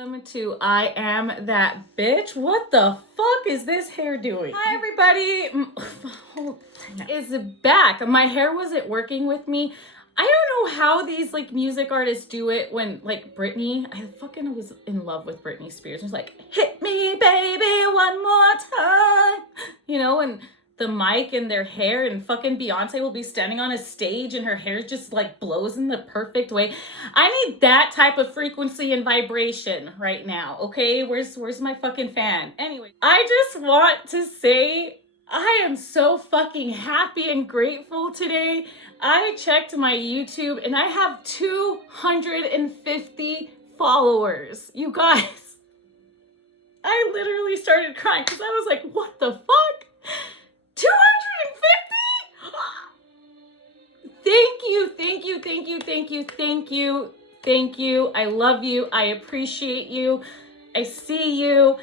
Welcome to I Am That Bitch. What the fuck is this hair doing? Hi everybody, is back. My hair wasn't working with me. I don't know how these like music artists do it when like Britney, I fucking was in love with Britney Spears. It was like, hit me baby one more time, you know, and the mic and their hair, and fucking Beyonce will be standing on a stage and her hair just like blows in the perfect way. I need that type of frequency and vibration right now, okay? Where's my fucking fan? Anyway, I just want to say I am so fucking happy and grateful today. I checked my YouTube and I have 250 followers. You guys, I literally started crying because I was like, what the fuck? 250? Thank you. I love you. I appreciate you. I see you.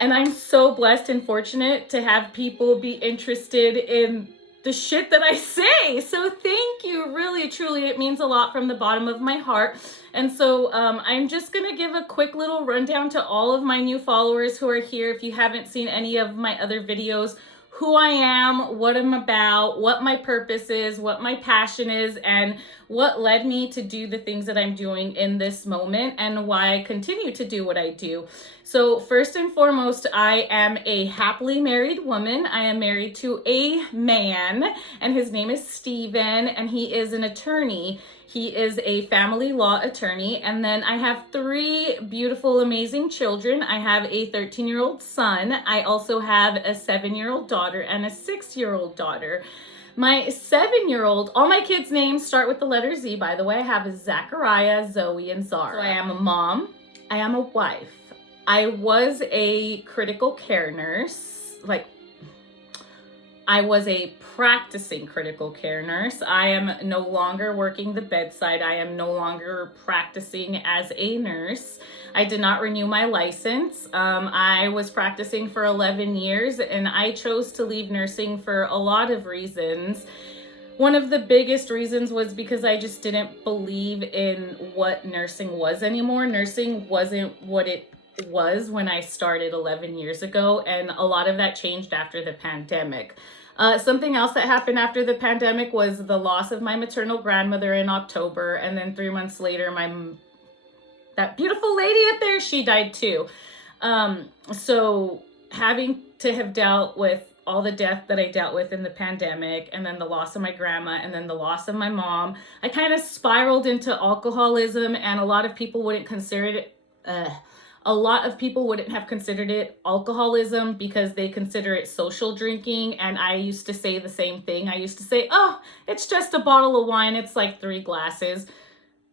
And I'm so blessed and fortunate to have people be interested in the shit that I say. So thank you. Really, truly, it means a lot from the bottom of my heart. And so I'm just going to give a quick little rundown to all of my new followers who are here. If you haven't seen any of my other videos, who I am, what I'm about, what my purpose is, what my passion is, and what led me to do the things that I'm doing in this moment and why I continue to do what I do. So first and foremost, I am a happily married woman. I am married to a man and his name is Steven and he is an attorney. He is a family law attorney. And then I have 3 beautiful, amazing children. I have a 13-year-old son. I also have a 7-year-old daughter and a 6-year-old daughter. My 7-year-old, all my kids' names start with the letter Z, by the way. I have Zachariah, Zoe, and Zara. So I am a mom. I am a wife. I was a critical care nurse, I was a practicing critical care nurse. I am no longer working the bedside. I am no longer practicing as a nurse. I did not renew my license. I was practicing for 11 years and I chose to leave nursing for a lot of reasons. One of the biggest reasons was because I just didn't believe in what nursing was anymore. Nursing wasn't what it was when I started 11 years ago, and a lot of that changed after the pandemic. Something else that happened after the pandemic was the loss of my maternal grandmother in October, and then 3 months later, that beautiful lady up there, she died too. So having to have dealt with all the death that I dealt with in the pandemic, and then the loss of my grandma, and then the loss of my mom, I kind of spiraled into alcoholism, and a lot of people wouldn't consider it. A lot of people wouldn't have considered it alcoholism because they consider it social drinking. And I used to say the same thing. I used to say, oh, it's just a bottle of wine. It's like 3 glasses.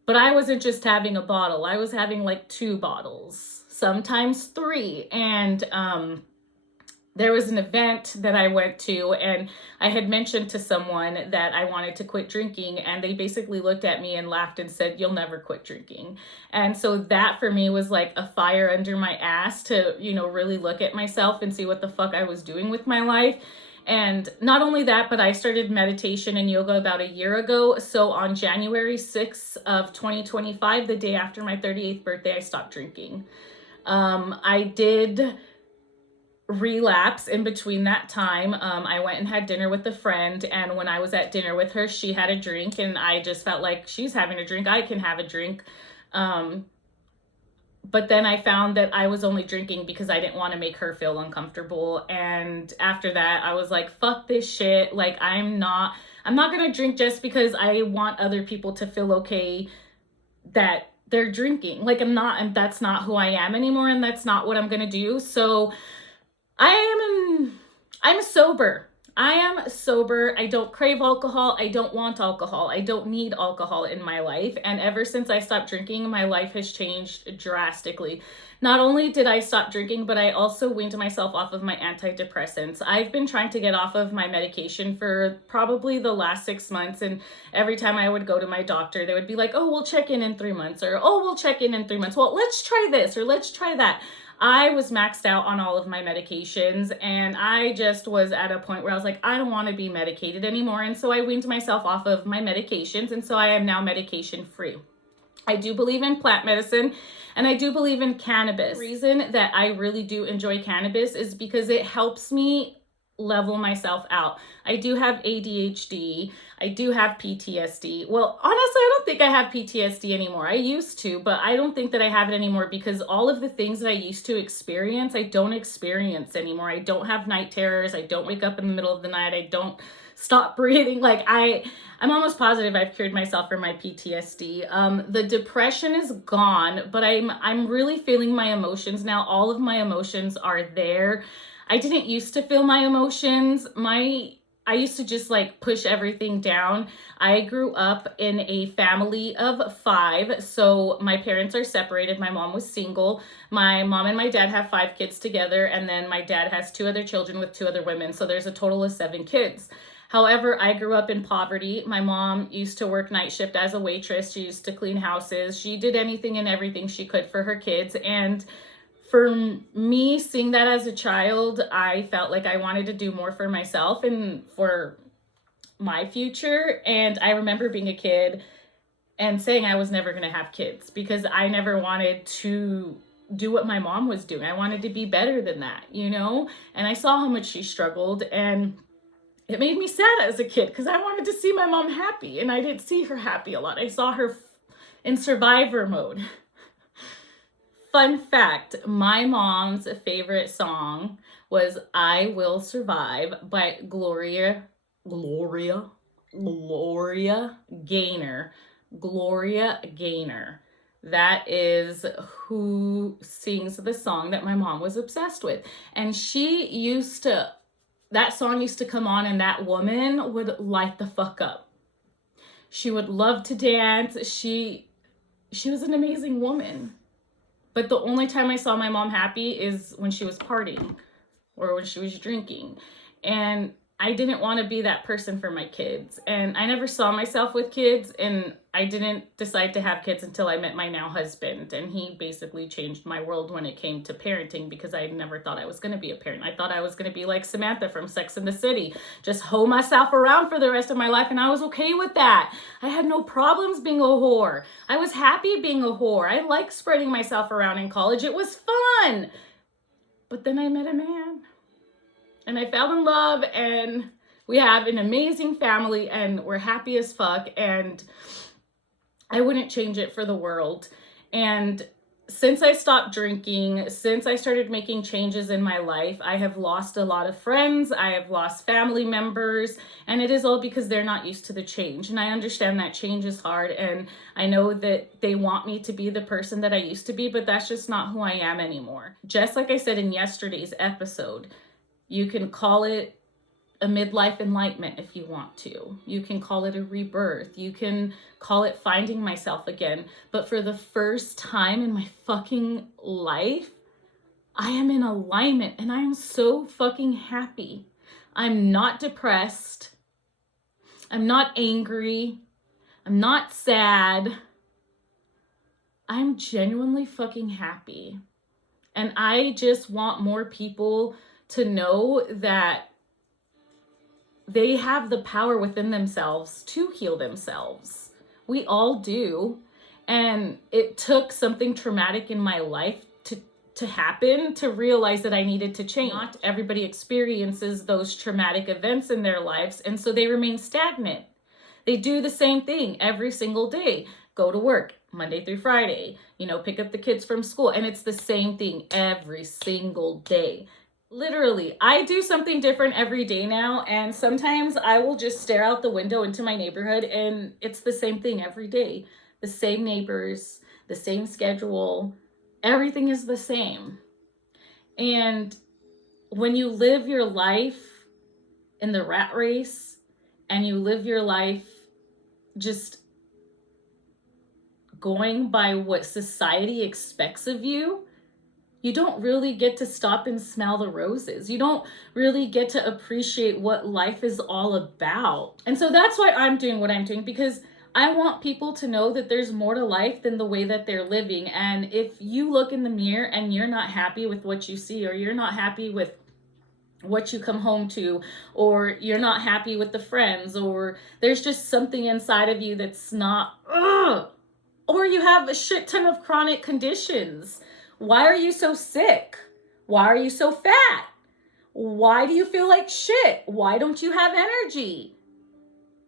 But I wasn't just having a bottle. I was having like 2 bottles, sometimes 3. And there was an event that I went to and I had mentioned to someone that I wanted to quit drinking, and they basically looked at me and laughed and said, you'll never quit drinking. And so that for me was like a fire under my ass to, you know, really look at myself and see what the fuck I was doing with my life. And not only that, but I started meditation and yoga about a year ago. So on January 6th of 2025, the day after my 38th birthday, I stopped drinking. I did relapse in between that time. I went and had dinner with a friend, and when I was at dinner with her, she had a drink and I just felt like she's having a drink, I can have a drink. But then I found that I was only drinking because I didn't want to make her feel uncomfortable. And after that, I was like, fuck this shit. Like, I'm not gonna drink just because I want other people to feel okay that they're drinking. Like, and that's not who I am anymore, and that's not what I'm gonna do. So I'm sober. I am sober. I don't crave alcohol. I don't want alcohol. I don't need alcohol in my life. And ever since I stopped drinking, my life has changed drastically. Not only did I stop drinking, but I also weaned myself off of my antidepressants. I've been trying to get off of my medication for probably the last 6 months. And every time I would go to my doctor, they would be like, oh, we'll check in 3 months, or, oh, we'll check in 3 months. Well, let's try this, or let's try that. I was maxed out on all of my medications, and I just was at a point where I was like, I don't want to be medicated anymore. And so I weaned myself off of my medications, and so I am now medication free. I do believe in plant medicine, And I do believe in cannabis. The reason that I really do enjoy cannabis is because it helps me level myself out. I do have ADHD. I do have PTSD. Well, honestly, I don't think I have PTSD anymore. I used to, but I don't think that I have it anymore because all of the things that I used to experience, I don't experience anymore. I don't have night terrors. I don't wake up in the middle of the night. I don't stop breathing. Like I'm almost positive I've cured myself from my PTSD. The depression is gone, but I'm really feeling my emotions now. All of my emotions are there. I didn't used to feel my emotions. I used to just like push everything down. I grew up in a family of 5. So my parents are separated. My mom was single. My mom and my dad have 5 kids together. And then my dad has 2 other children with 2 other women. So there's a total of 7 kids. However, I grew up in poverty. My mom used to work night shift as a waitress. She used to clean houses. She did anything and everything she could for her kids. And for me, seeing that as a child, I felt like I wanted to do more for myself and for my future. And I remember being a kid and saying I was never going to have kids because I never wanted to do what my mom was doing. I wanted to be better than that, you know? And I saw how much she struggled, and it made me sad as a kid because I wanted to see my mom happy, and I didn't see her happy a lot. I saw her in survivor mode. Fun fact, my mom's favorite song was I Will Survive by Gloria Gaynor. Gloria Gaynor. That is who sings the song that my mom was obsessed with. And that song used to come on and that woman would light the fuck up. She would love to dance. She was an amazing woman. But the only time I saw my mom happy is when she was partying or when she was drinking. And I didn't want to be that person for my kids. And I never saw myself with kids. And I didn't decide to have kids until I met my now husband. And he basically changed my world when it came to parenting because I never thought I was going to be a parent. I thought I was going to be like Samantha from Sex and the City, just hoe myself around for the rest of my life. And I was okay with that. I had no problems being a whore. I was happy being a whore. I liked spreading myself around in college. It was fun. But then I met a man. And I fell in love, and we have an amazing family, and we're happy as fuck, and I wouldn't change it for the world. And since I stopped drinking, since I started making changes in my life, I have lost a lot of friends, I have lost family members, and it is all because they're not used to the change. And I understand that change is hard, and I know that they want me to be the person that I used to be, but that's just not who I am anymore. Just like I said in yesterday's episode, you can call it a midlife enlightenment if you want to. You can call it a rebirth. You can call it finding myself again. But for the first time in my fucking life, I am in alignment and I am so fucking happy. I'm not depressed. I'm not angry. I'm not sad. I'm genuinely fucking happy. And I just want more people to know that they have the power within themselves to heal themselves. We all do. And it took something traumatic in my life to happen to realize that I needed to change. Not everybody experiences those traumatic events in their lives, and so they remain stagnant. They do the same thing every single day. Go to work Monday through Friday, pick up the kids from school, and it's the same thing every single day. Literally, I do something different every day now, and sometimes I will just stare out the window into my neighborhood and it's the same thing every day. The same neighbors, the same schedule, everything is the same. And when you live your life in the rat race and you live your life just going by what society expects of you, you don't really get to stop and smell the roses. You don't really get to appreciate what life is all about. And so that's why I'm doing what I'm doing, because I want people to know that there's more to life than the way that they're living. And if you look in the mirror and you're not happy with what you see, or you're not happy with what you come home to, or you're not happy with the friends, or there's just something inside of you that's not, Or you have a shit ton of chronic conditions. Why are you so sick? Why are you so fat? Why do you feel like shit? Why don't you have energy?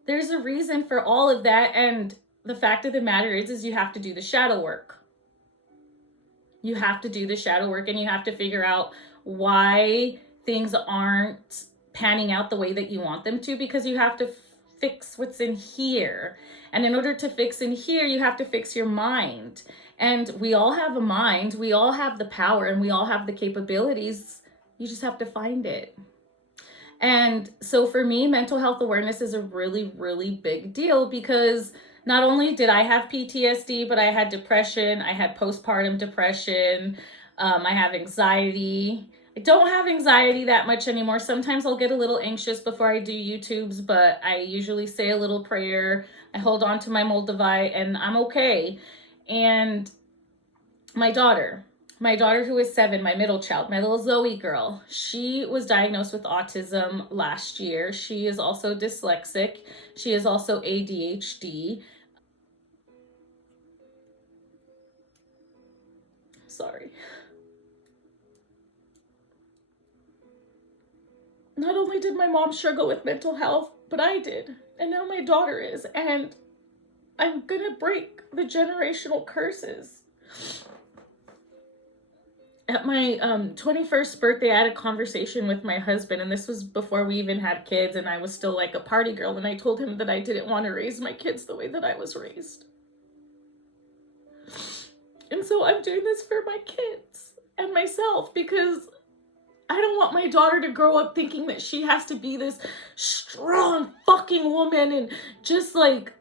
There's a reason for all of that. And the fact of the matter is you have to do the shadow work. You have to do the shadow work, and you have to figure out why things aren't panning out the way that you want them to, because you have to fix what's in here. And in order to fix in here, you have to fix your mind. And we all have a mind, we all have the power, and we all have the capabilities. You just have to find it. And so for me, mental health awareness is a really, really big deal, because not only did I have PTSD, but I had depression, I had postpartum depression, I have anxiety. I don't have anxiety that much anymore. Sometimes I'll get a little anxious before I do YouTubes, but I usually say a little prayer. I hold on to my Moldavite and I'm okay. And my daughter who is 7, my middle child, my little Zoe girl, she was diagnosed with autism last year. She is also dyslexic. She is also ADHD. Sorry. Not only did my mom struggle with mental health, but I did. And now my daughter is. And I'm gonna break the generational curses. At my 21st birthday, I had a conversation with my husband, and this was before we even had kids, and I was still like a party girl, and I told him that I didn't want to raise my kids the way that I was raised. And so I'm doing this for my kids and myself, because I don't want my daughter to grow up thinking that she has to be this strong fucking woman and just like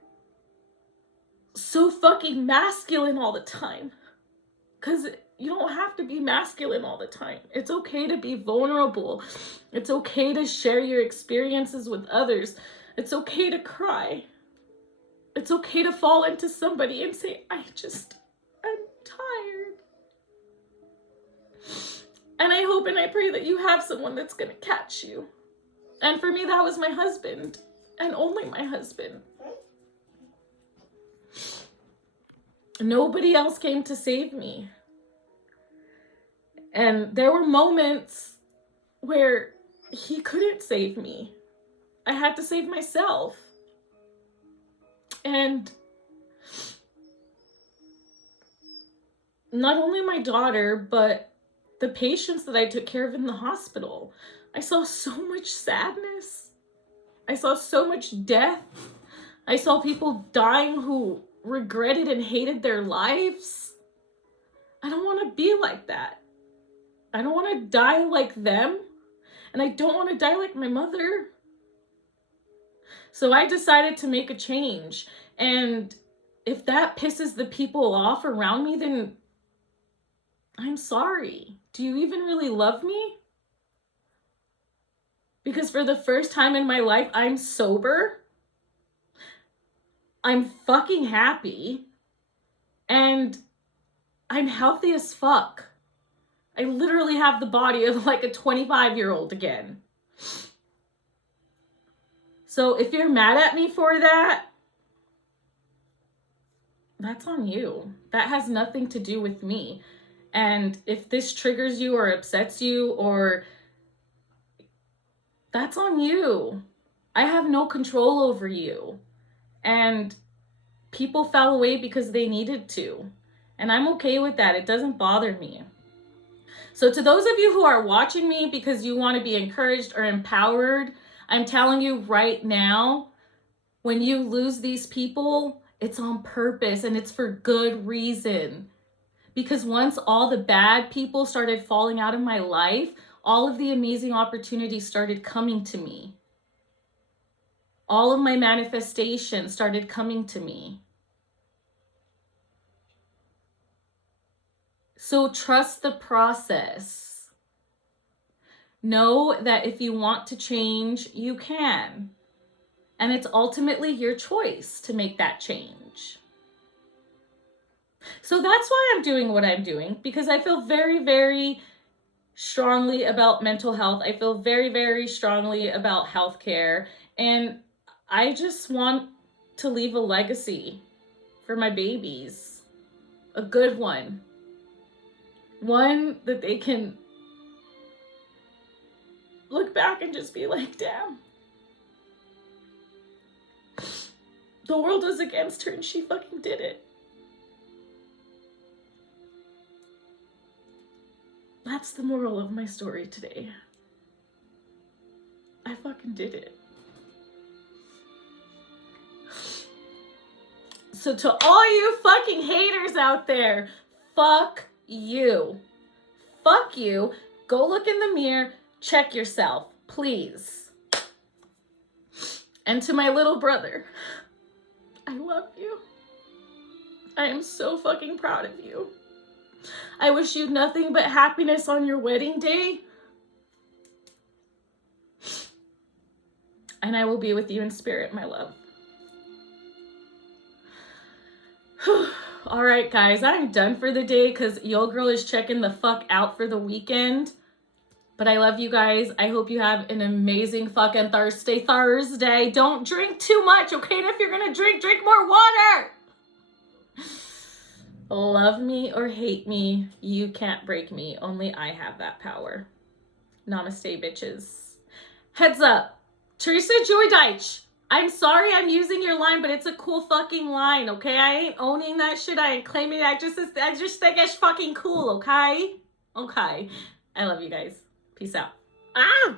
so fucking masculine all the time. Because you don't have to be masculine all the time. It's okay to be vulnerable. It's okay to share your experiences with others. It's okay to cry. It's okay to fall into somebody and say, I'm tired. And I hope and I pray that you have someone that's going to catch you. And for me, that was my husband, and only my husband. Nobody else came to save me. And there were moments where he couldn't save me. I had to save myself. And not only my daughter, but the patients that I took care of in the hospital, I saw so much sadness. I saw so much death. I saw people dying who regretted and hated their lives. I don't want to be like that. I don't want to die like them. And I don't want to die like my mother. So I decided to make a change. And if that pisses the people off around me, then I'm sorry. Do you even really love me? Because for the first time in my life, I'm sober. I'm fucking happy. And I'm healthy as fuck. I literally have the body of like a 25-year-old again. So if you're mad at me for that, that's on you. That has nothing to do with me. And if this triggers you or upsets you, or that's on you. I have no control over you. And people fell away because they needed to. And I'm okay with that. It doesn't bother me. So to those of you who are watching me because you want to be encouraged or empowered, I'm telling you right now, when you lose these people, it's on purpose and it's for good reason. Because once all the bad people started falling out of my life, all of the amazing opportunities started coming to me. All of my manifestations started coming to me. So trust the process. Know that if you want to change, you can. And it's ultimately your choice to make that change. So that's why I'm doing what I'm doing, because I feel very, very strongly about mental health. I feel very, very strongly about healthcare. And I just want to leave a legacy for my babies. A good one. One that they can look back and just be like, damn. The world was against her and she fucking did it. That's the moral of my story today. I fucking did it. So to all you fucking haters out there, fuck you. Fuck you. Go look in the mirror. Check yourself, please. And to my little brother, I love you. I am so fucking proud of you. I wish you nothing but happiness on your wedding day. And I will be with you in spirit, my love. All right, guys, I'm done for the day because yo girl is checking the fuck out for the weekend. But I love you guys. I hope you have an amazing fucking Thursday. Don't drink too much, okay? And if you're gonna drink more water. Love me or hate me, you can't break me. Only I have that power. Namaste, bitches. Heads up. Teresa Joy Deitch. I'm sorry I'm using your line, but it's a cool fucking line, okay? I ain't owning that shit. I ain't claiming it. I just think it's fucking cool, okay? Okay. I love you guys. Peace out. Ah!